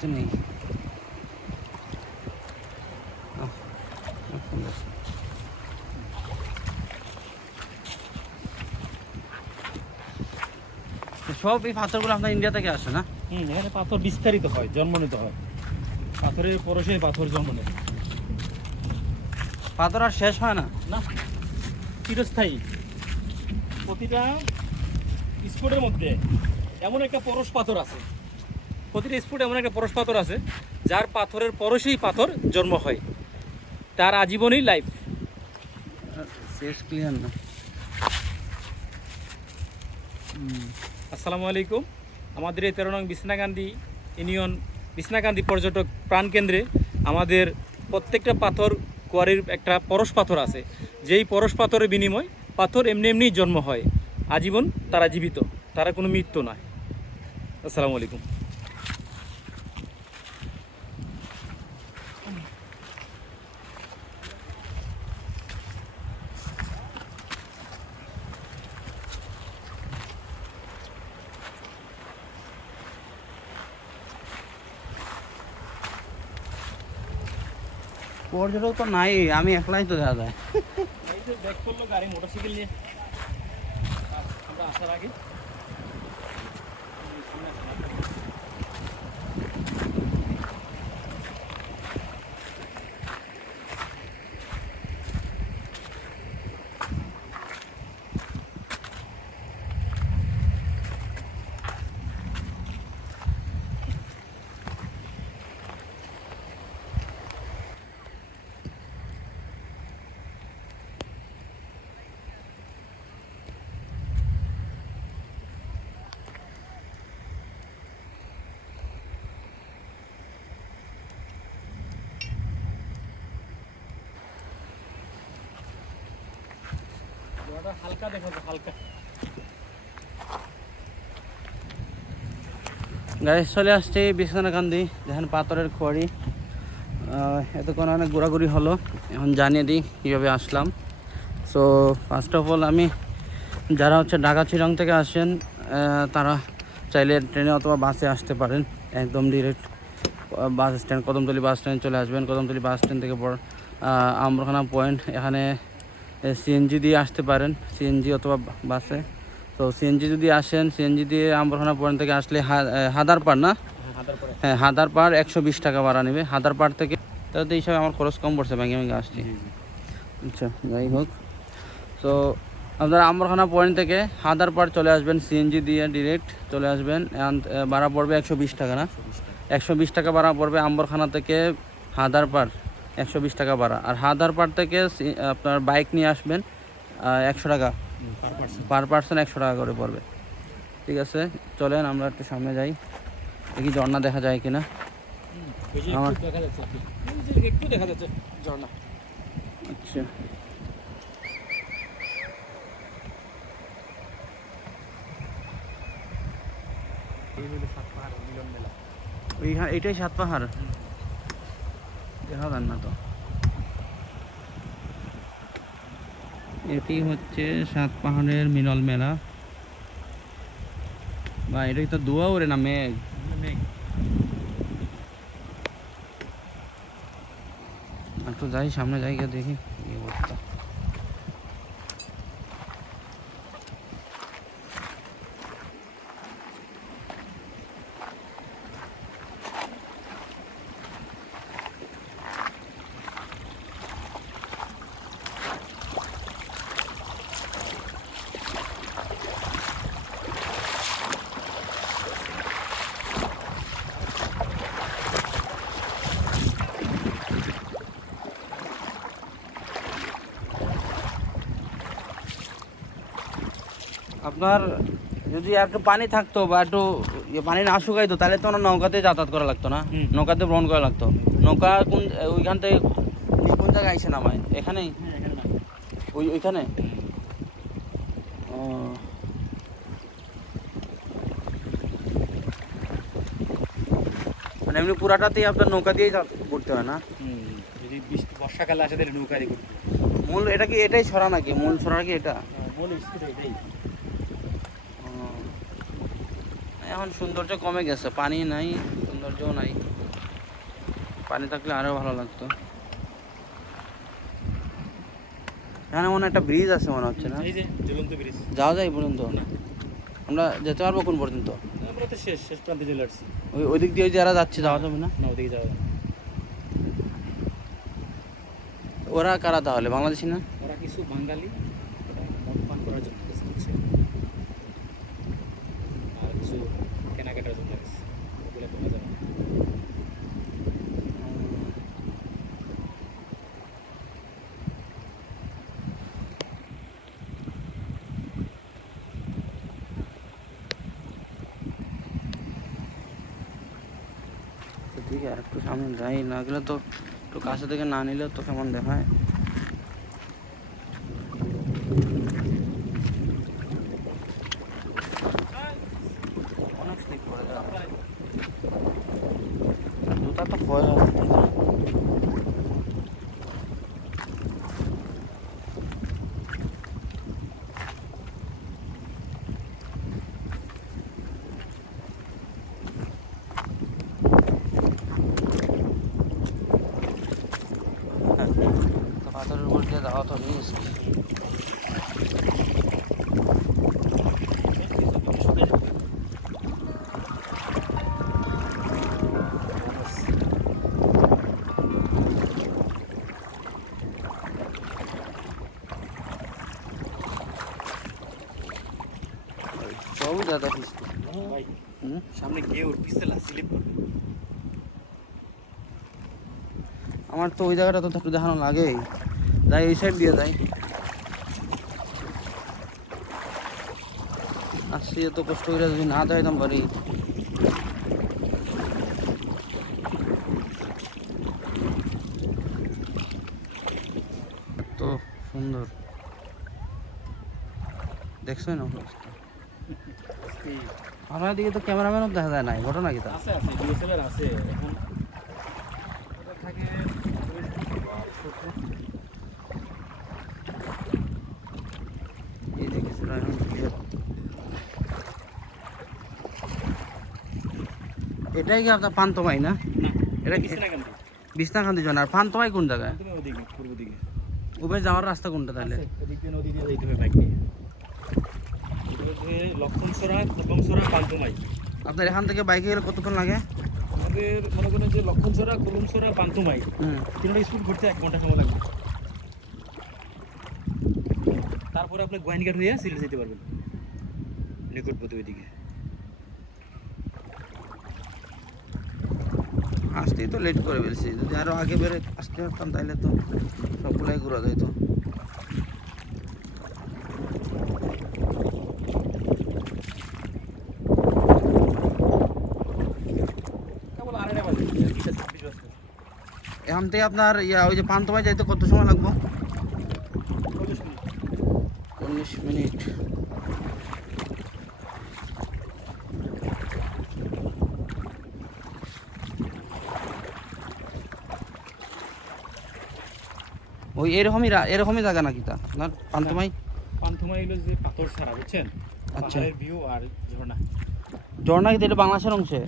তো নেই। সব এই পাথরগুলো আপনার ইন্ডিয়া থেকে আসে না? এখানে পাথর বিস্তারিত হয়, জন্মনিত হয়। পাথরের পরশে পাথর জন্ম নেয়। পাথর আর শেষ হয় না? না, চিরস্থায়ী। প্রতিটা স্পটের মধ্যে এমন একটা পরশ পাথর আছে, প্রতিটা স্পটে এমন একটা পরশ পাথর আছে যার পাথরের পরশেই পাথর জন্ম হয়, তার আজীবনই লাইফ। শেষ ক্লিয়ার না। আসসালামু আলাইকুম। আমাদের এই 13 নং বিছনাকান্দি ইউনিয়ন বিছনাকান্দি পর্যটক প্রাণকেন্দ্রে আমাদের প্রত্যেকটা পাথর কোয়ারির একটা পরশ পাথর আছে, যেই পরশ পাথরের বিনিময় পাথর এমনি এমনিই জন্ম হয়, আজীবন তারা জীবিত, তারা কোনো মৃত্যু নয়। আসসালামু আলাইকুম। পর্যটক তো নাই, আমি একলাই তো দেখা যায়। এই যে ব্যাক করলো গাড়ি, মোটরসাইকেল নিয়ে আমরা আসার আগে। হালকা দেখো, হালকা গাড়ি চলে আসছে বিছনাকান্দি, দেখেন পাথরের খড়ি। এতক্ষণ অনেক ঘোরাঘুরি হলো, এখন জানিয়ে দিই কীভাবে আসলাম। সো ফার্স্ট অফ অল, আমি যারা হচ্ছে ঢাকা চিরং থেকে আসেন তারা চাইলে ট্রেনে অথবা বাসে আসতে পারেন। একদম direct bus stand, Kadamtali bus stand চলে আসবেন। কদমতলী বাস স্ট্যান্ড থেকে পর আম্রখানা পয়েন্ট, এখানে সিএনজি দিয়ে আসতে পারেন, সিএনজি অথবা বাসে। তো সিএনজি যদি আসেন, সিএনজি দিয়ে আম্রখানা পয়েন্ট থেকে আসলে হাদারপাড় না, হ্যাঁ হাদারপাড় 120 টাকা ভাড়া নেবে। হাদারপাড় থেকে তাতে হিসাবে আমার খরচ কম পড়ছে, ভেঙে ভেঙে আসছি। আচ্ছা, যাই হোক। তো আপনারা আম্রখানা পয়েন্ট থেকে হাদারপাড় চলে আসবেন, সিএনজি দিয়ে ডিরেক্ট চলে আসবেন। ভাড়া পড়বে 120 টাকা না, 120 টাকা ভাড়া পড়বে। আম্বরখানা থেকে হাদারপাড় 120 টাকা ভাড়া। আর হাদারপাড় থেকে আপনার বাইক নিয়ে আসবেন 100 টাকা পার পার্সন, 100 টাকা করে পড়বে। ঠিক আছে, চলেন আমরা একটু সামনে যাই, দেখি ঝর্ণা দেখা যায় কিনা। আমার দেখা যাচ্ছে, একটু দেখা যাচ্ছে ঝর্ণা। আচ্ছা, এই হলো সাত পাহাড় মিলন মেলা। ওইখানে এটাই 7 পাহাড়, দেখা যান না তো। এটি হচ্ছে 7 পাহাড়ের মিলন মেলা। বা এটাই তো দোয়া ওরে না মেঘ। একটু যাই সামনে, যাই গিয়ে দেখি কি অবস্থা। আপনার যদি একটু পানি থাকতো বা একটু পানি না শুকাইতো, তাহলে তো নৌকাতে যাতায়াত করা লাগতো না, নৌকাতে ভ্রমণ করা লাগতো। নৌকা কোন ওইখান থেকে কোন জায়গায় আইসে নামায়? এখানেই, ওইখানে। ও, মানে এমনি পুরাটাতেই আপনার নৌকা দিয়েই ঘুরতে হয় না? যদি বর্ষাকালে আসে তাহলে নৌকারি করতে। মূল এটা কি এটাই ছড়া নাকি? মূল ছড়া কি এটা? মূল স্কুল এটাই। এখন সৌন্দর্য কমে গেছে, পানি নাই, সৌন্দর্যও নাই, পানি থাকলে আরও ভালো লাগতো। এখানে মনে হয় একটা ব্রিজ আছে মনে হচ্ছে না? এই যে ঝুলন্ত ব্রিজ। যাওয়া যায় এই পর্যন্ত? না, আমরা যেতে পারবো কোন পর্যন্ত? আমরা তো শেষ প্রান্তে চলে আসছি। ওই দিক দিয়ে যারা যাচ্ছে যাওয়া যাবে না? না, ওদিকে যাওয়া যাবে না। ওরা কারা তাহলে, বাংলাদেশি না? ওরা কিছু বাঙালি, ওরা মদ পান করার জন্য গেছে, বুঝছেন? আর কিছু কেনাকাটার জন্য গেছে, ওগুলো বলা যাবে না। ঠিক আছে, আর একটু সামনে যাই, না গেলে তো একটু কাছে থেকে না নিলেও তো কেমন দেখায়। অনেক স্লিপ করে যায়, জুতা তো ক্ষয় হয়। তো পাথরের উপর দিয়ে যাওয়া তো রিস্ক। बहुत ज़्यादा रिस्क। ভাই, হুম, সামনে গিয়ে ওর পিছলা স্লিপ করবে। আমার তো ওই জায়গাটা তো একটু দেখানো লাগেই, যাই এই সাইড দিয়ে যাই। আসছি এত কষ্ট করে যদি না যাইতাম পারি। তো সুন্দর দেখছো না অবস্থা। আমার দিকে তো ক্যামেরাম্যানও দেখা যায় নাই, ঘটনা কি তা? আছে ডিএসএলআর আছে এখন। ওটা থাকে এই দেখেছিল এখন clear। এটাই কি আপনার পান্তমাই না? না, এটা এটা কি? বিছনাকান্দি। বিছনাকান্দি জন, আর পান্তমাই কোন জায়গায়? তুমি ওদিকে পূর্ব দিকে উবে যাওয়ার রাস্তা কোনটা তাহলে? আছে, ওদিক দিয়ে নদী দিয়ে যাইতে হবে বাইক নিয়ে। এটা হচ্ছে লক্ষণসরা, কলমসরা, পান্তুমাই। আপনার এখান থেকে বাইকে গেলে কতক্ষণ লাগে? আমাদের মনে করেন যে লক্ষণসরা, কলমসরা, পান্তুমাই হুম, তিনটা স্কুল ঘুরতে 1 ঘন্টা সময় লাগবে। তারপরে আপনি গোয়াইনঘাট হয়ে সিলেট যেতে পারবেন নিকটবর্তী ওইদিকে। আসতেই তো লেট করে ফেলছি, যদি আরো আগে বেড়ে আসতে পারতাম তাহলে তো সবগুলাই ঘোরা যেত। কেবল 2:30 বাজে, 2:26 বাজে। এখান থেকে আপনার ওই যে পান্তমায় যাইতে কত সময় লাগবে? 40 মিনিট। 19 মিনিট। ওই এরকমই জায়গা নাকি তা আপনার পান্তমাই? পান্থুমাই হলো যে পাথর ছাড়া, বুঝছেন? আচ্ছা। পাহাড়ের ভিউ আর ঝর্ণা। ঝর্ণা কি এটা বাংলাদেশের অংশে?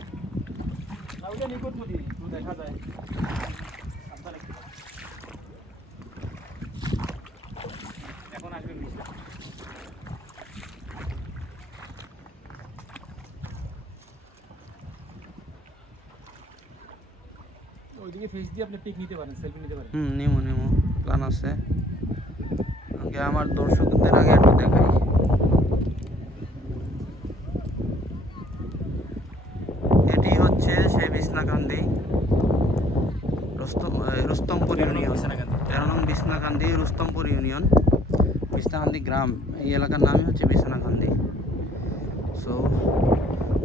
আর ওইটা নিকটবর্তী, একটু দেখা যায়। সাবধানে। এখন আসবে নিচে। ওইদিকে ফেস দিয়ে আপনি পিক নিতে পারেন, সেলফি নিতে পারেন। নেমো প্ল্যান আছে। আগে আমার দর্শকদের আগে একটু দেখাই। এটি হচ্ছে সেই বিছনাকান্দি রুস্তমপুর ইউনিয়ন, 13 নং বিছনাকান্দি রুস্তমপুর ইউনিয়ন, বিছনাকান্দি গ্রাম। এই এলাকার নামই হচ্ছে বিছনাকান্দি। সো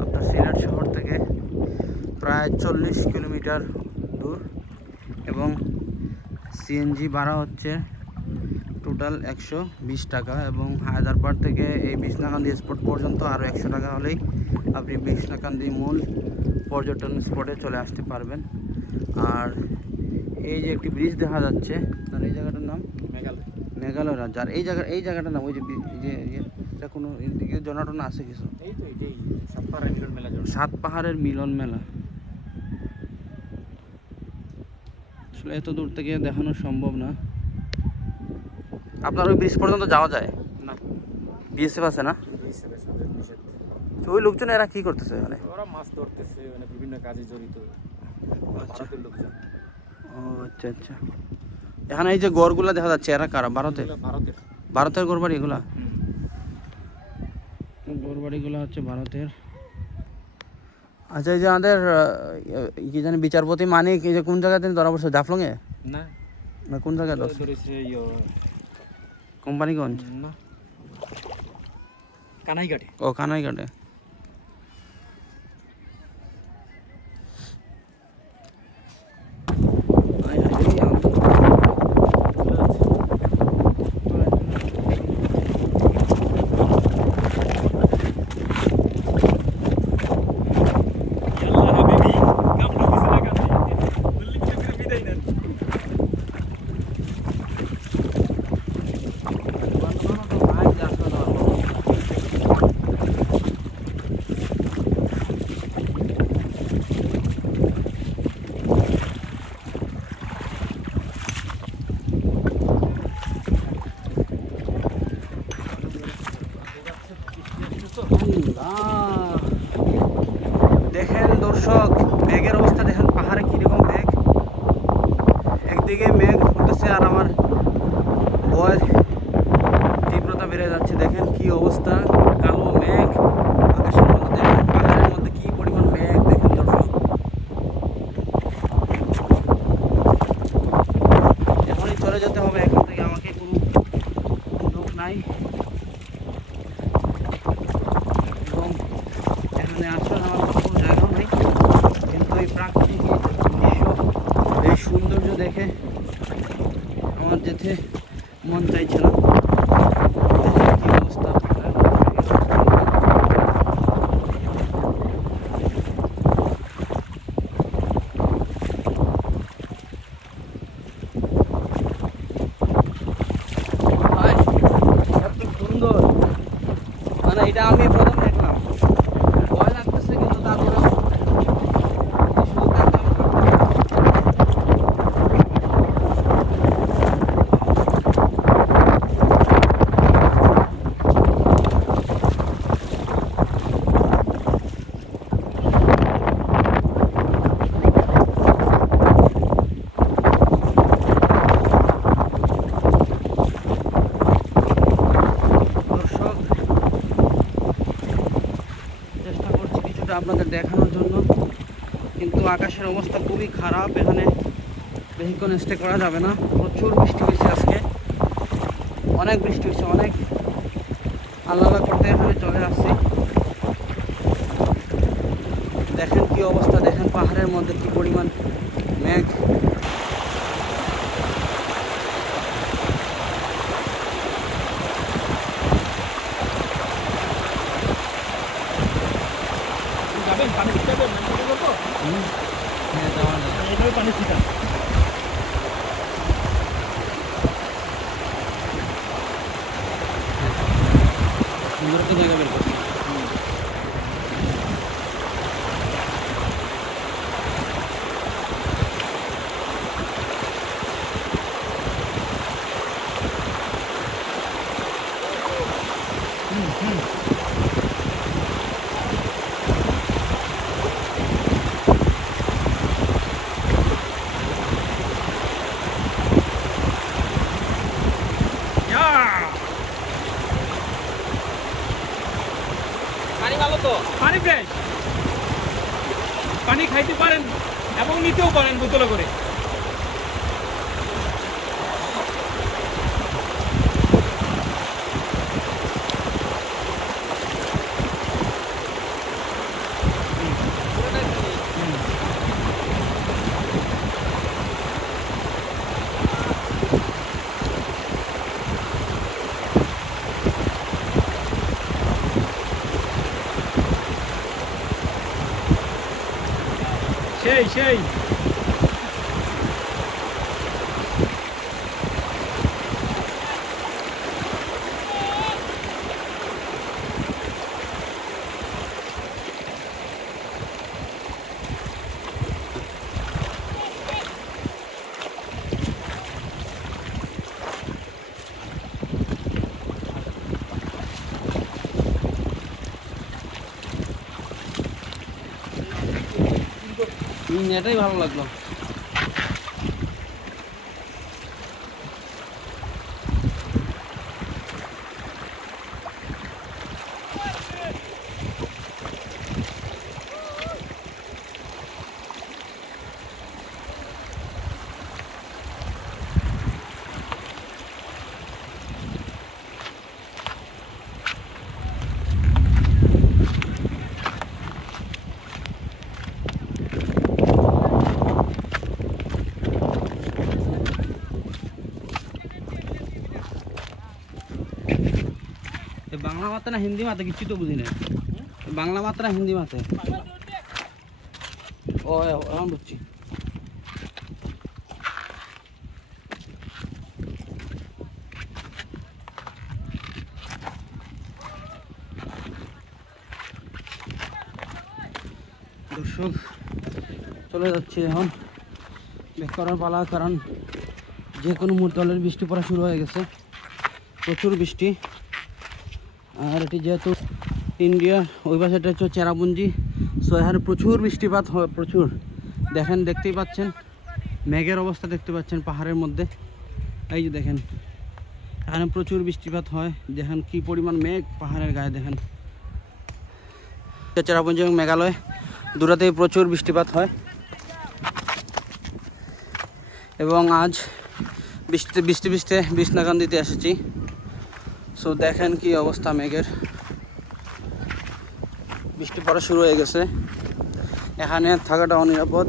আপনার সিলেট শহর থেকে প্রায় 40 কিলোমিটার দূর, এবং সিএনজি ভাড়া হচ্ছে টোটাল 120 টাকা, এবং হায়দ্রাবাদ থেকে এই বিছনাকান্দি স্পট পর্যন্ত আরও 100 টাকা হলেই আপনি বিছনাকান্দি মূল পর্যটন স্পটে চলে আসতে পারবেন। আর এই যে একটি ব্রিজ দেখা যাচ্ছে, তার এই জায়গাটার নাম মেঘালয় রাজ্য। আর এই জায়গাটার নাম ওই যে এটা কোনো এদিকে জনাটনা আছে কিছু? এই তো এটাই সাতপাড়ার মিলন মেলা ঝর্ণা। 7 পাহাড়ের মিলন মেলা। আসলে এত দূর থেকে দেখানো সম্ভব না। আপনার ওই ব্রিজ পর্যন্ত যাওয়া যায় না, বিএসএফ আছে না? নিষেধ। তো ওই লোকজন এরা কি করতেছে ওখানে? ওরা মাছ ধরতেছে, মানে বিভিন্ন কাজে জড়িত আচ্ছা, ভারতের লোকজন। ও আচ্ছা আচ্ছা। এখানে এই যে গড়গুলা দেখা যাচ্ছে এরা কারা? ভারতের? এগুলো ভারতের। ভারতের গড়বাড়ি এগুলা? গড়বাড়িগুলো হচ্ছে ভারতের। আচ্ছা, এই যে আমাদের কি জানি বিচারপতি মানিক, এই যে কোন জায়গাতে ধরা পড়ছে? জাফলংয়ে না, না কোন জায়গায় ধরছে? ধরেছে কোম্পানিগঞ্জ? না, কানাইঘাটে। ও কানাইঘাটে। দেখেন দর্শক, মেঘের অবস্থা দেখেন, পাহাড়ে কিরকম মেঘ। একদিকে মেঘ উঠতেছে আর আমার ভয় তীব্রতা বেড়ে যাচ্ছে। দেখেন কি অবস্থা, কালো মেঘ আকাশের মধ্যে। দেখেন পাহাড়ের মধ্যে কি পরিমাণ মেঘ, দেখেন দর্শক। এখনই চলে যেতে হবে এখান থেকে, আমাকে কোনো লোক নাই। এবং এখানে আসার আমার কোনো জায়গাও নেই, কিন্তু এই প্রাকৃতিক দৃশ্য, এই সৌন্দর্য দেখে আমার যেতে মন চাইছে না। দেখেন কি অবস্থা পাহাড়ের মধ্যে। ভাই, এত সুন্দর, মানে এটা আমি প্রথম দেখলাম। ভয় লাগতেছে কিন্তু তারপরে দর্শক চেষ্টা করছি কিছুটা আপনাদের দেখানোর জন্য, কিন্তু আকাশের অবস্থা খুবই খারাপ। এখানে বেশিক্ষণ স্টে করা যাবে না। প্রচুর বৃষ্টি হয়েছে আজকে, অনেক বৃষ্টি হয়েছে, অনেক। আল্লাহ করতে এখানে চলে আসছি। দেখেন কি অবস্থা, দেখেন পাহাড়ের মধ্যে কি পরিমাণ মেঘ। যাবেন পানি ছিটাবেন? হ্যাঁ, যাওয়া যাবে। এইভাবে পানি ছিটান। সুন্দর একটা জায়গা বের করছি। পানি ভালো তো? পানি ফ্রেশ, পানি খাইতে পারেন এবং নিতেও পারেন বোতলে করে। সেই সেই এটাই ভালো লাগলো। বাংলা মাত্রা না হিন্দি মাত্রা কিছু তো বুঝি না। বাংলা মাত্রা হিন্দি মাত্রা ও এখন বুঝছি। দর্শক চলে যাচ্ছি এখন ব্যাক করার পালা, কারণ যে কোনো মুহূর্তে অলরেডি বৃষ্টি পড়া শুরু হয়ে গেছে, প্রচুর বৃষ্টি। আর এটি যেহেতু ইন্ডিয়ার ওই পাশেটা হচ্ছে চেরাপুঞ্জি, সো এখানে প্রচুর বৃষ্টিপাত হয়, প্রচুর। দেখেন, দেখতেই পাচ্ছেন মেঘের অবস্থা দেখতে পাচ্ছেন পাহাড়ের মধ্যে। এই যে দেখেন এখানে প্রচুর বৃষ্টিপাত হয়, দেখেন কি পরিমাণ মেঘ পাহাড়ের গায়ে। দেখেন চেরাপুঞ্জি এবং মেঘালয় দুটাতেই প্রচুর বৃষ্টিপাত হয়। এবং আজ বৃষ্টিতে বিছনাকান্দিতে এসেছি। সো দেখেন কি অবস্থা মেঘের, বৃষ্টি পড়া শুরু হয়ে গেছে, এখানে থাকাটা অনিরাপদ।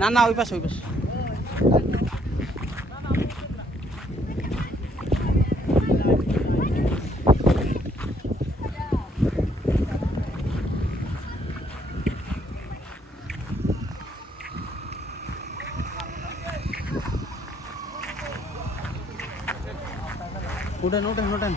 না না ওই পাশে, ওই পাশে। উঠেন উঠেন উঠেন।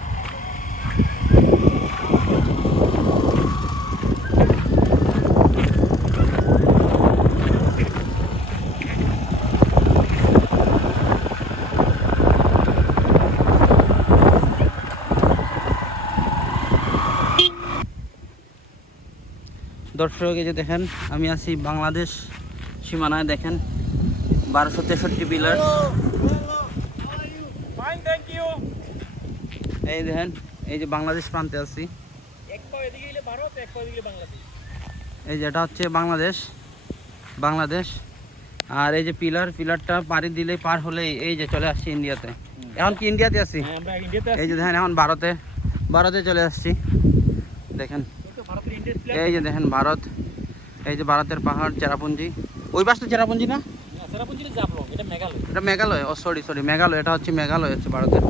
দর্শক এই যে দেখেন আমি আছি বাংলাদেশ সীমানায়। দেখেন 1263 পিলার। এই দেখেন এই যে বাংলাদেশ প্রান্তে আছি, এই যেটা হচ্ছে বাংলাদেশ। আর এই যে পিলারটা পাড়ি দিলে পার হলে এই যে চলে আসছি ইন্ডিয়াতে। এখন কি ইন্ডিয়াতে আছি? এই যে দেখেন এখন ভারতে চলে আসছি। দেখেন এই যে দেখেন ভারত, এই যে ভারতের পাহাড় চেরাপুঞ্জি। ওই পাশটা চেরাপুঞ্জি না, এটা মেঘালয়। ও সরি মেঘালয়, এটা হচ্ছে মেঘালয়, হচ্ছে ভারতের।